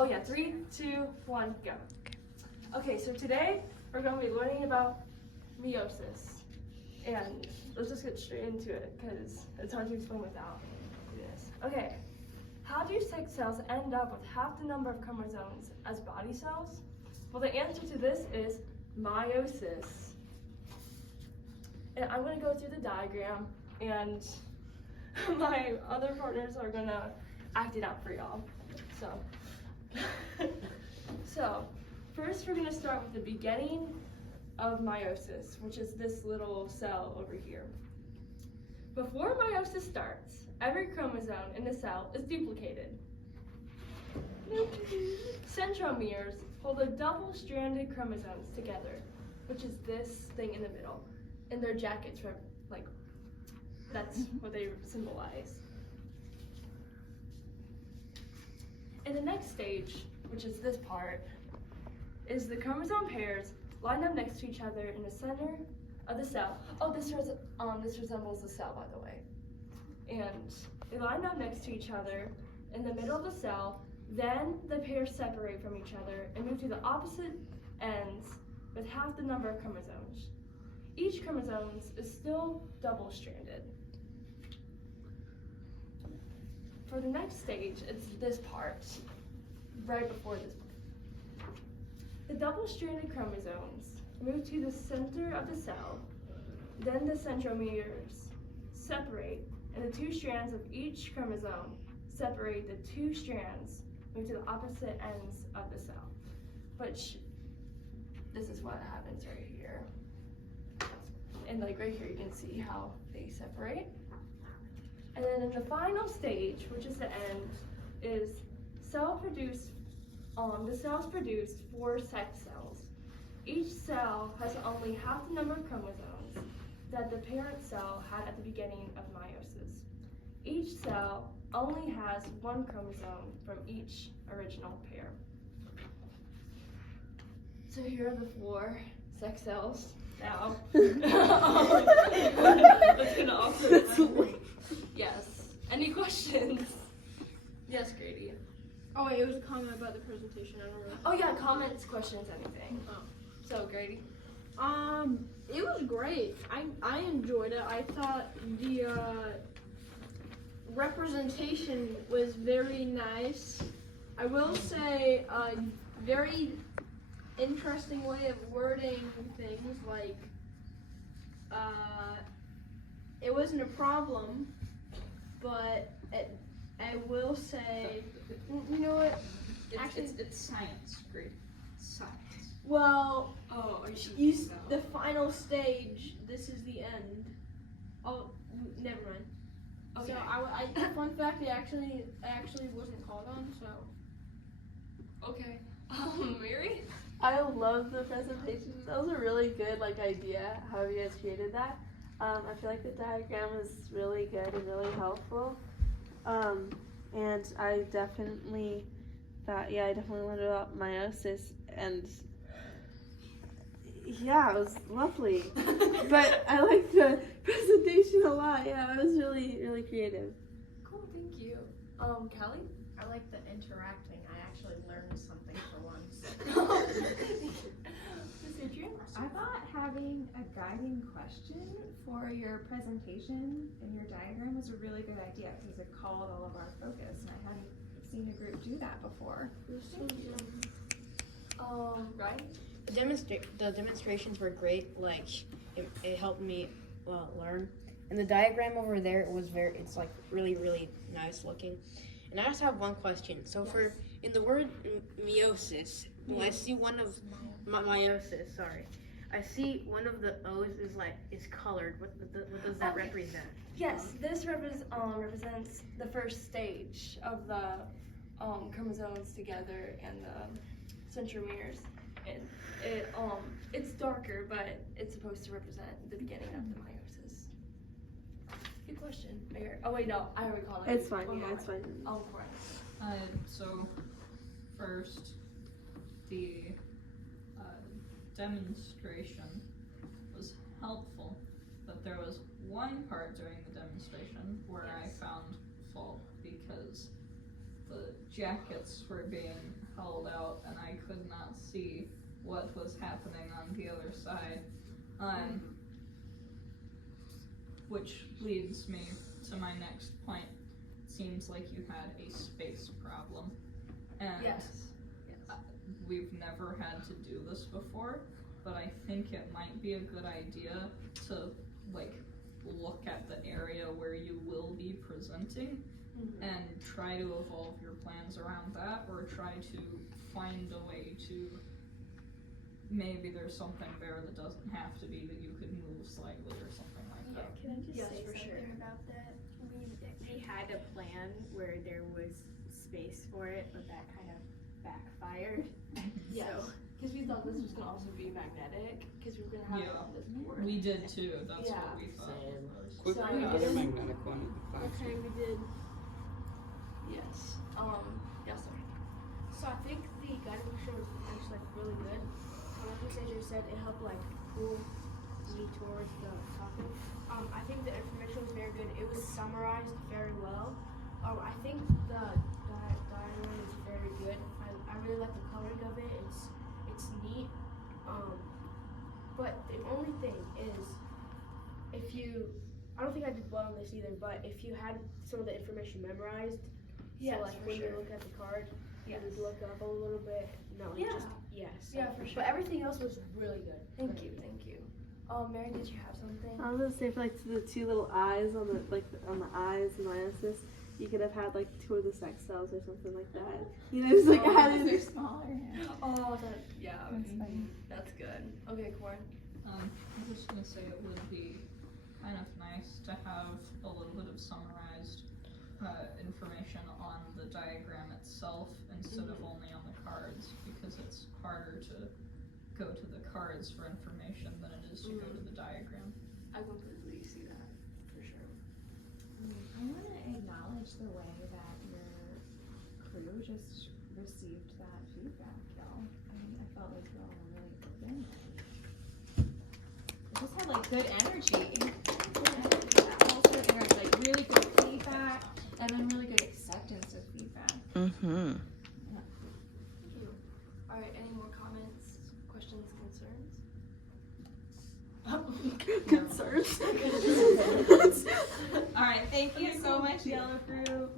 Oh yeah, 3, 2, 1, go. Okay, so today we're going to be learning about meiosis. And let's just get straight into it because it's hard to explain without this. Okay, how do sex cells end up with half the number of chromosomes as body cells? Well, the answer to this is meiosis. And I'm going to go through the diagram, and my other partners are going to act it out for y'all. So first we're going to start with the beginning of meiosis, which is this little cell over here. Before meiosis starts, every chromosome in the cell is duplicated. Centromeres hold the double-stranded chromosomes together, which is this thing in the middle, and their jackets, like, that's what they symbolize. In the next stage, which is this part, is the chromosome pairs line up next to each other in the center of the cell. Oh, this resembles the cell, by the way. And they line up next to each other in the middle of the cell. Then the pairs separate from each other and move to the opposite ends with half the number of chromosomes. Each chromosome is still double-stranded. For the next stage, it's this part, right before this part. The double-stranded chromosomes move to the center of the cell. Then the centromeres separate, and the two strands of each chromosome separate. The two strands move to the opposite ends of the cell. Which, this is what happens right here. And like right here, you can see how they separate. And then in the final stage, which is the end, is the cells produce 4 sex cells. Each cell has only half the number of chromosomes that the parent cell had at the beginning of meiosis. Each cell only has 1 chromosome from each original pair. So here are the 4 sex cells now. That's gonna also yes. Any questions? Yes, Grady. Oh wait, it was a comment about the presentation. I don't know. Oh yeah, comments, questions, anything. Oh. So Grady. It was great. I enjoyed it. I thought the representation was very nice. I will say a very interesting way of wording things, like it wasn't a problem, but I will say, you know what? It's science, great. Science. Well, Oh, the final stage. This is the end. Oh, never mind. Okay. So fun fact, I actually wasn't called on. So. Okay. Mary? I love the presentation. That was a really good idea how you guys created that. I feel like the diagram was really good and really helpful. And I definitely learned about meiosis, and yeah, it was lovely. But I liked the presentation a lot. Yeah, it was really, really creative. Cool, thank you. Callie? I like the interacting. I actually learned something for once. Miss Adrian? I thought having a guiding question for your presentation and your diagram was a really good idea because it called all of our focus, and I hadn't seen a group do that before. Right? The demonstrations were great. Like it helped me learn. And the diagram over there it's like really, really nice looking. And I just have one question. So in the word meiosis, when I see one of meiosis, sorry. I see one of the O's is colored. What does that represent? Yes, this represents the first stage of the chromosomes together and the centromeres. It's darker, but it's supposed to represent the beginning of the meiosis. Good question. Oh wait, no, I already called it. It's fine. Yeah, it's fine. Oh, right. So first, the demonstration was helpful, but there was one part during the demonstration where I found fault because the jackets were being held out and I could not see what was happening on the other side. Which leads me to my next point. It seems like you had a space problem. And we've never had to do this before, but I think it might be a good idea to like look at the area where you will be presenting and try to evolve your plans around that, or try to find a way to, maybe there's something there that doesn't have to be, that you could move slightly or something like that. Can I just Yes, say for something sure. about that? We had a plan where there was space for it, but that kind of backfired. Yes. So, Because we thought this was gonna also be magnetic, because we were gonna have it on this board. We did too, that's Yeah. what we thought it was. Quick So the we other did- magnetic one at the class. Okay, we did. Yes. Yes, sir. So I think the guided picture was actually like really good. As you said, it helped like pull me towards the topic. I think the information was very good. It was summarized very well. I think the diagram is very good. I really like the coloring of it. It's neat. But the only thing is, if you, I don't think I did well on this either. But if you had some of the information memorized, Yes, so like for when sure. you look at the card, Yes. you would look up a little bit. No, Yeah. just yes. Yeah, for sure. But everything else was really good. Thank you, thank you. Mary, did you have something? I was gonna say for like the two little eyes on the on the eyes and the you could have had like two of the sex cells or something like that. You know, just like Oh, added. they're smaller. Yeah. Oh, that, yeah. That's funny. That's good. Okay, Corin. I'm just gonna say it would be kind of nice to have a little bit of summarized information on the diagram itself instead of only on the cards, because it's harder to go to the cards for information than it is to go to the diagram. I completely see that, for sure. I want to acknowledge the way that your crew just received that feedback, y'all. I mean, I felt like y'all were really open. It just had like good energy. Also, there was like really good feedback, and then really good acceptance of feedback. Mm-hmm. Thank you. Alright, any more comments, questions, concerns? Concerns. All right, thank you so much, Yellow Fruit.